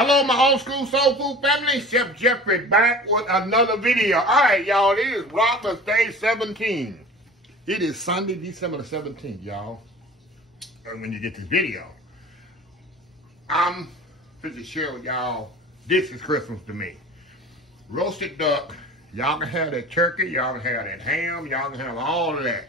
Hello, my old school soul food family. Chef Jeffrey back with another video. All right, y'all. It is VLOGMAS Day 17. It is Sunday, December the 17th, y'all. And when you get this video, I'm going to share with y'all, this is Christmas to me. Roasted duck. Y'all can have that turkey. Y'all can have that ham. Y'all can have all of that.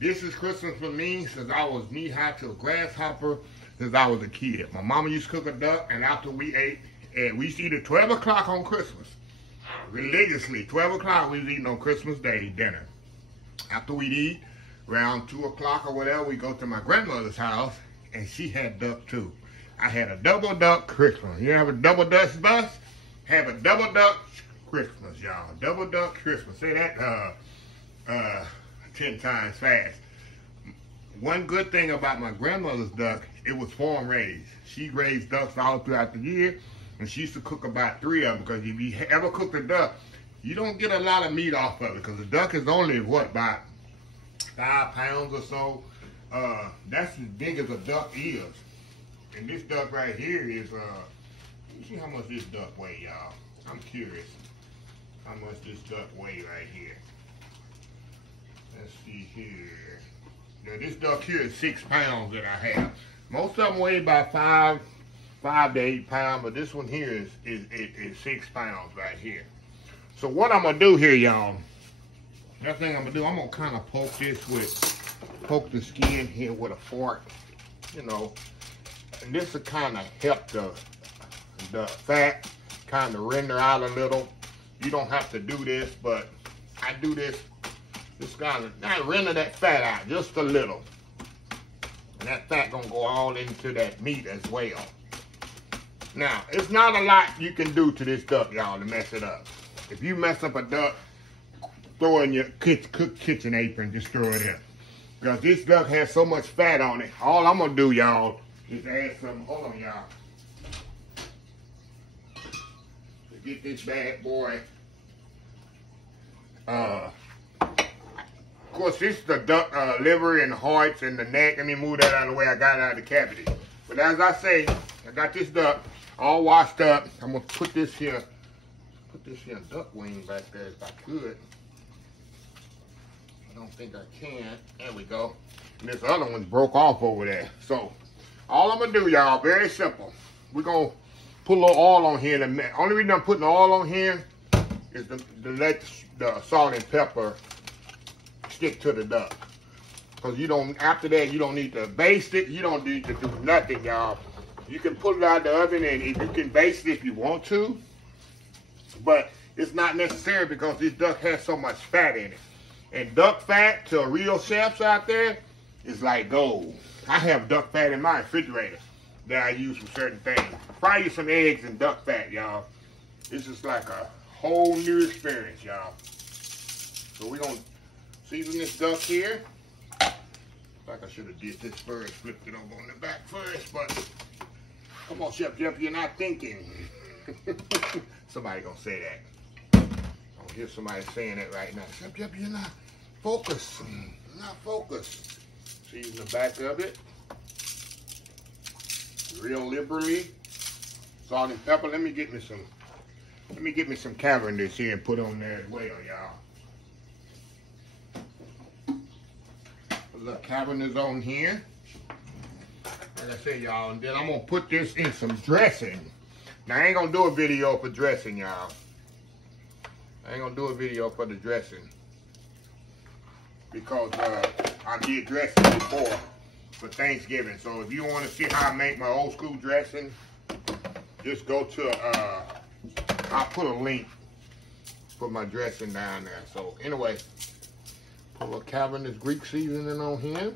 This is Christmas for me since I was knee-high to a grasshopper since I was a kid. My mama used to cook a duck, and after we ate, and we used to eat at 12 o'clock on Christmas. Religiously, 12 o'clock we was eating on Christmas Day dinner. After we'd eat, around 2 o'clock or whatever, we go to my grandmother's house, and she had duck too. I had a double duck Christmas. You have a double Dutch bus? Have a double duck Christmas, y'all. Double duck Christmas. Say that 10 times fast. One good thing about my grandmother's duck, it was farm raised. She raised ducks all throughout the year, and she used to cook about 3 of them, because if you ever cook a duck, you don't get a lot of meat off of it, because the duck is only, what, about 5 pounds or so. That's as big as a duck is. And this duck right here is, let me see how much this duck weigh, y'all. I'm curious how much this duck weigh right here. Let's see here. Now this duck here is 6 pounds that I have. Most of them weigh about 5 to 8 pounds, but this one here is 6 pounds right here. So what I'm gonna do here, y'all, that thing I'm gonna do, I'm gonna kind of poke the skin here with a fork, you know, and this will kind of help the fat kind of render out a little. You don't have to do this, but I do this. Just kind of not render that fat out just a little, and that fat gonna go all into that meat as well. Now, it's not a lot you can do to this duck, y'all, to mess it up. If you mess up a duck, throw it in your cook kitchen apron, just throw it in, because this duck has so much fat on it. All I'm gonna do, y'all, is add some. Hold on, y'all. To get this bad boy. Of course, this is the duck liver and the hearts and the neck. Let me move that out of the way. I got it out of the cavity. But as I say, I got this duck all washed up. I'm gonna put this here duck wing back there if I could. I don't think I can. There we go. And this other one's broke off over there. So all I'm gonna do, y'all, very simple. We're gonna put a little oil on here. The only reason I'm putting the oil on here is to let the salt and pepper stick to the duck. Because you don't, after that, you don't need to baste it. You don't need to do nothing, y'all. You can pull it out of the oven, and you can baste it if you want to. But it's not necessary because this duck has so much fat in it. And duck fat to real chefs out there is like gold. I have duck fat in my refrigerator that I use for certain things. Fry you some eggs and duck fat, y'all. It's just like a whole new experience, y'all. So we're gonna season this duck here. Like I should have did this first, flipped it over on the back first, but come on, Chef Jeff, you're not thinking. Somebody gonna say that. I hear somebody saying that right now. Chef Jeff, you're not focused. You're not focused. Season the back of it real liberally. Salt and pepper. Let me get me some Cavendish here and put on there as well, y'all. A little Cavendish on here. Like I said, y'all, and then I'm gonna put this in some dressing. Now I ain't gonna do a video for dressing, y'all. I ain't gonna do a video for the dressing because I did dressing before for Thanksgiving. So if you want to see how I make my old school dressing, just go to I'll put a link for my dressing down there. So anyway, put a little Cavendish Greek seasoning on here.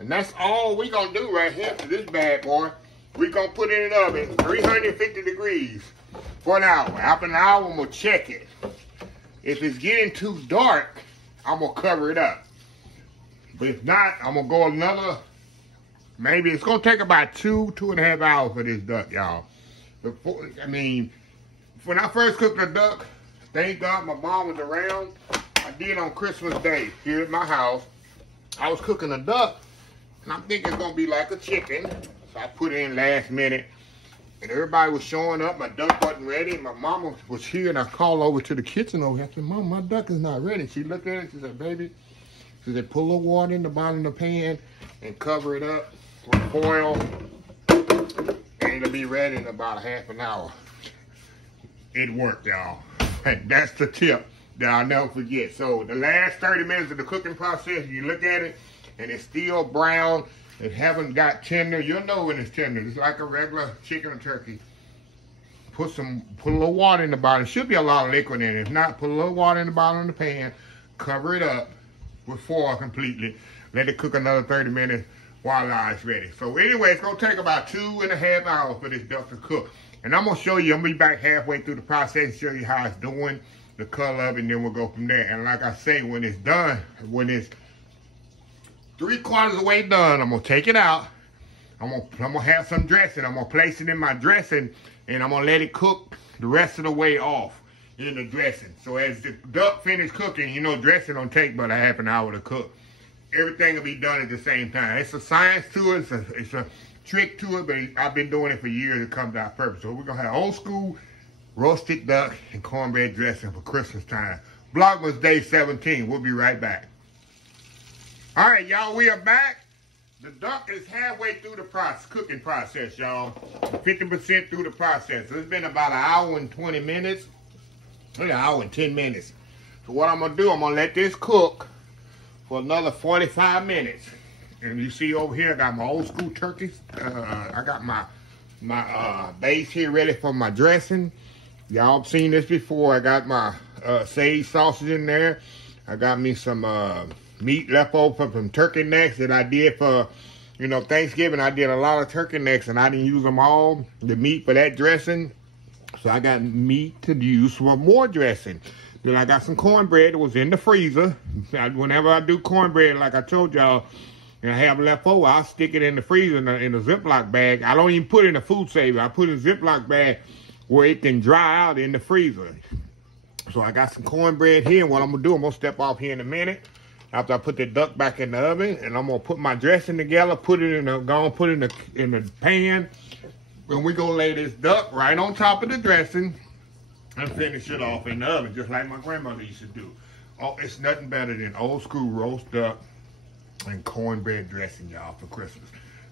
And that's all we gonna do right here for this bad boy. We gonna put it in the oven, 350 degrees for an hour. After an hour, I'm gonna check it. If it's getting too dark, I'm gonna cover it up. But if not, I'm gonna go another, maybe it's gonna take about 2.5 hours for this duck, y'all. Before, I mean, when I first cooked the duck, thank God my mom was around. I did on Christmas Day here at my house. I was cooking a duck, and I'm thinking it's gonna be like a chicken. So I put it in last minute. And everybody was showing up. My duck wasn't ready. My mama was here, and I called over to the kitchen over here. I said, Mom, my duck is not ready. She looked at it. She said, baby, she said, put a little water in the bottom of the pan and cover it up with foil. And it'll be ready in about a half an hour. It worked, y'all. That's the tip that I'll never forget. So the last 30 minutes of the cooking process, you look at it, and it's still brown. It haven't got tender. You'll know when it's tender. It's like a regular chicken or turkey. Put a little water in the bottom. Should be a lot of liquid in it. If not, put a little water in the bottom of the pan. Cover it up with foil completely. Let it cook another 30 minutes. Voila, it's ready. So anyway, it's going to take about 2.5 hours for this duck to cook. And I'm going to show you, I'm going to be back halfway through the process and show you how it's doing, the color of it, and then we'll go from there. And like I say, when it's done, when it's 3/4 of the way done, I'm gonna take it out. I'm gonna have some dressing. I'm gonna place it in my dressing, and I'm gonna let it cook the rest of the way off in the dressing. So as the duck finish cooking, you know, dressing don't take but a half an hour to cook. Everything will be done at the same time. It's a science to it. It's a trick to it, but I've been doing it for years. It comes out perfect. So we're gonna have old school roasted duck and cornbread dressing for Christmas time. Vlogmas Day 17. We'll be right back. All right, y'all, we are back. The duck is halfway through the cooking process, y'all. 50% through the process. So it's been about 1 hour and 20 minutes. Maybe 1 hour and 10 minutes. So what I'm going to do, I'm going to let this cook for another 45 minutes. And you see over here, I got my old school turkeys. I got my base here ready for my dressing. Y'all have seen this before. I got my sage sausage in there. I got me some meat left over from turkey necks that I did for, you know, Thanksgiving. I did a lot of turkey necks and I didn't use them all, the meat for that dressing. So I got meat to use for more dressing. Then I got some cornbread that was in the freezer. Whenever I do cornbread, like I told y'all, and I have left over, I'll stick it in the freezer in a Ziploc bag. I don't even put it in a food saver. I put it in a Ziploc bag where it can dry out in the freezer. So I got some cornbread here, and what I'm gonna do, I'm gonna step off here in a minute after I put the duck back in the oven, and I'm gonna put my dressing together, put it in the pan, and we gonna lay this duck right on top of the dressing and finish it off in the oven, just like my grandmother used to do. Oh, it's nothing better than old school roast duck and cornbread dressing, y'all, for Christmas.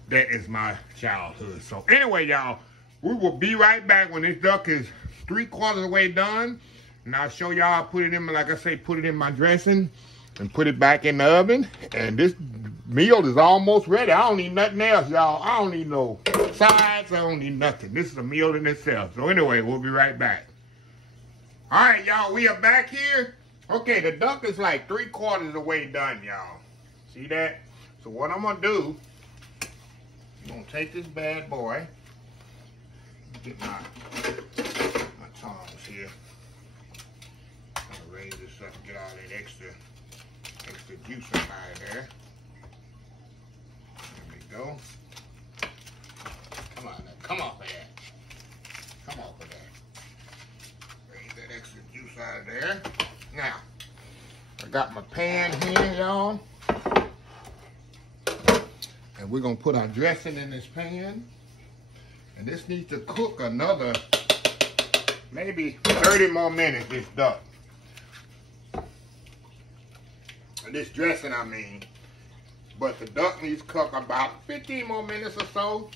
That is my childhood. So anyway, y'all, we will be right back when this duck is 3/4 of the way done. And I'll show y'all, put it in, like I say, put it in my dressing and put it back in the oven. And this meal is almost ready. I don't need nothing else, y'all. I don't need no sides. I don't need nothing. This is a meal in itself. So anyway, we'll be right back. All right, y'all, we are back here. Okay, the duck is like 3/4 of the way done, y'all. See that? So what I'm gonna do, I'm gonna take this bad boy, get my tongs here. I'm gonna raise this up and get all that extra juice out of there. There we go. Come on now, come off of that. Come off of that. Raise that extra juice out of there. Now, I got my pan here, y'all. And we're gonna put our dressing in this pan. And this needs to cook another maybe 30 more minutes, this duck. This dressing, I mean. But the duck needs to cook about 15 more minutes or so.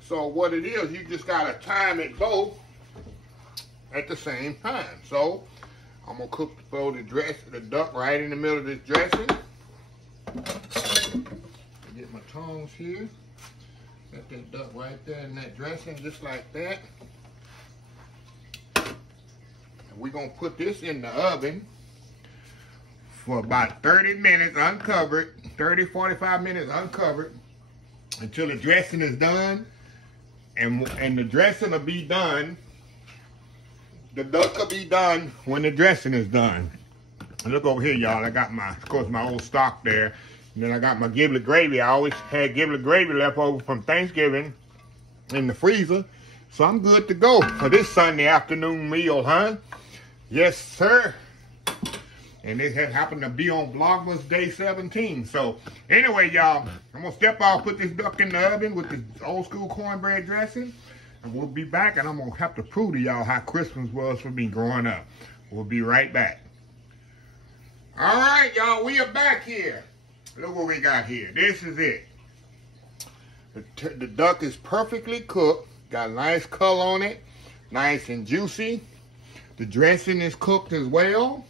So what it is, you just gotta time it both at the same time. So I'm gonna throw the duck right in the middle of this dressing. Get my tongs here. Let that duck right there in that dressing, just like that. And we're gonna put this in the oven for about 30 minutes uncovered, 45 minutes uncovered, until the dressing is done. And the dressing will be done. The duck will be done when the dressing is done. And look over here, y'all. I got my, of course, my old stock there. And then I got my giblet gravy. I always had giblet gravy left over from Thanksgiving in the freezer. So I'm good to go for this Sunday afternoon meal, huh? Yes, sir. And it had happened to be on Vlogmas Day 17. So, anyway, y'all, I'm going to step off, put this duck in the oven with the old school cornbread dressing. And we'll be back, and I'm going to have to prove to y'all how Christmas was for me growing up. We'll be right back. All right, y'all, we are back here. Look what we got here. This is it. The duck is perfectly cooked. Got a nice color on it. Nice and juicy. The dressing is cooked as well.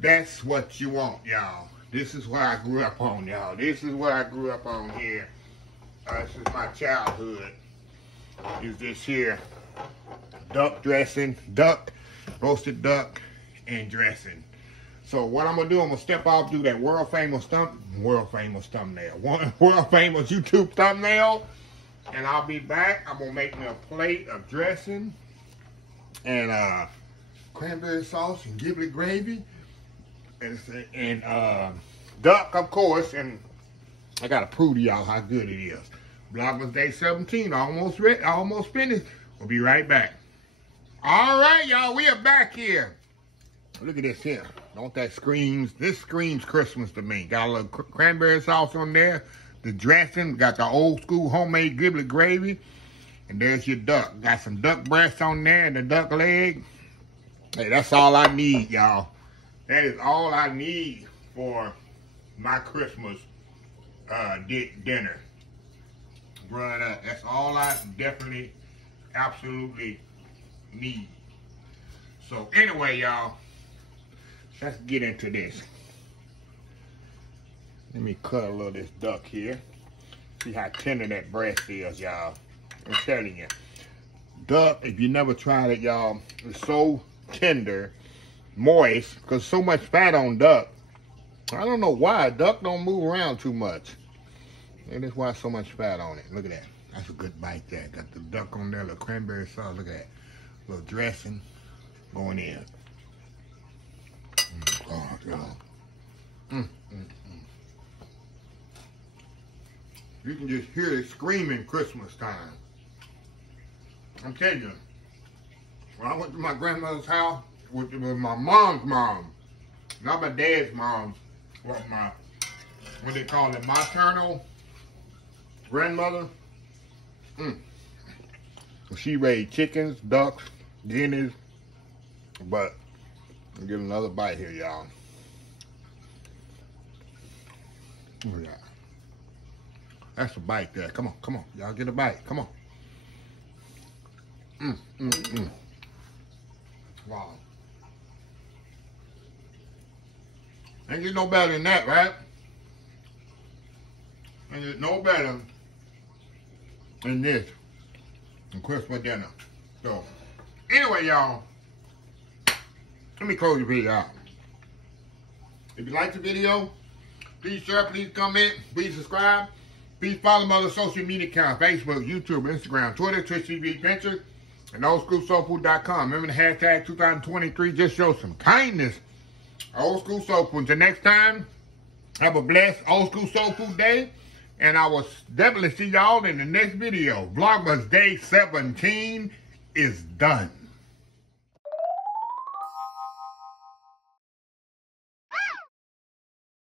That's what you want, y'all. This is what I grew up on, y'all. This is what I grew up on here. This is my childhood. Is this here duck dressing, roasted duck, and dressing. So what I'm gonna do, I'm gonna step off, do that world famous thumbnail, world famous YouTube thumbnail, and I'll be back. I'm gonna make me a plate of dressing and cranberry sauce and giblet gravy and duck, of course. And I gotta prove to y'all how good it is. Vlogmas Day 17, almost finished. We'll be right back. All right, y'all, we are back here. Look at this here. Don't that screams? This screams Christmas to me. Got a little cranberry sauce on there. The dressing. Got the old school homemade giblet gravy. And there's your duck. Got some duck breasts on there and the duck leg. Hey, that's all I need, y'all. That is all I need for my Christmas dinner. Bruh, that's all I definitely, absolutely need. So anyway, y'all, let's get into this. Let me cut a little of this duck here. See how tender that breast is, y'all. I'm telling you. Duck, if you never tried it, y'all, it's so tender, moist, because so much fat on duck. I don't know why. Duck don't move around too much. And that's why so much fat on it. Look at that. That's a good bite there. Got the duck on there, little cranberry sauce. Look at that. Little dressing going in. Oh, God. You can just hear it screaming Christmas time. I'm telling you. When I went to my grandmother's house, which was my mom's mom, not my dad's mom, what they call it, maternal grandmother. She raised chickens, ducks, guineas, but I'll get another bite here, y'all. Look at that. That's a bite there. Come on, y'all get a bite. Come on. Wow. Ain't get no better than that, right? Ain't get no better than this and Christmas dinner. So, anyway, y'all, let me close the video out. If you like the video, please share, please comment, please subscribe. Please follow my other social media accounts: Facebook, YouTube, Instagram, Twitter, Twitch TV, Pinterest, and oldschoolsoulfood.com. Remember the hashtag 2023. Just show some kindness. Old School Soul Food. Until next time, have a blessed Old School Soul Food Day. And I will definitely see y'all in the next video. Vlogmas Day 17 is done.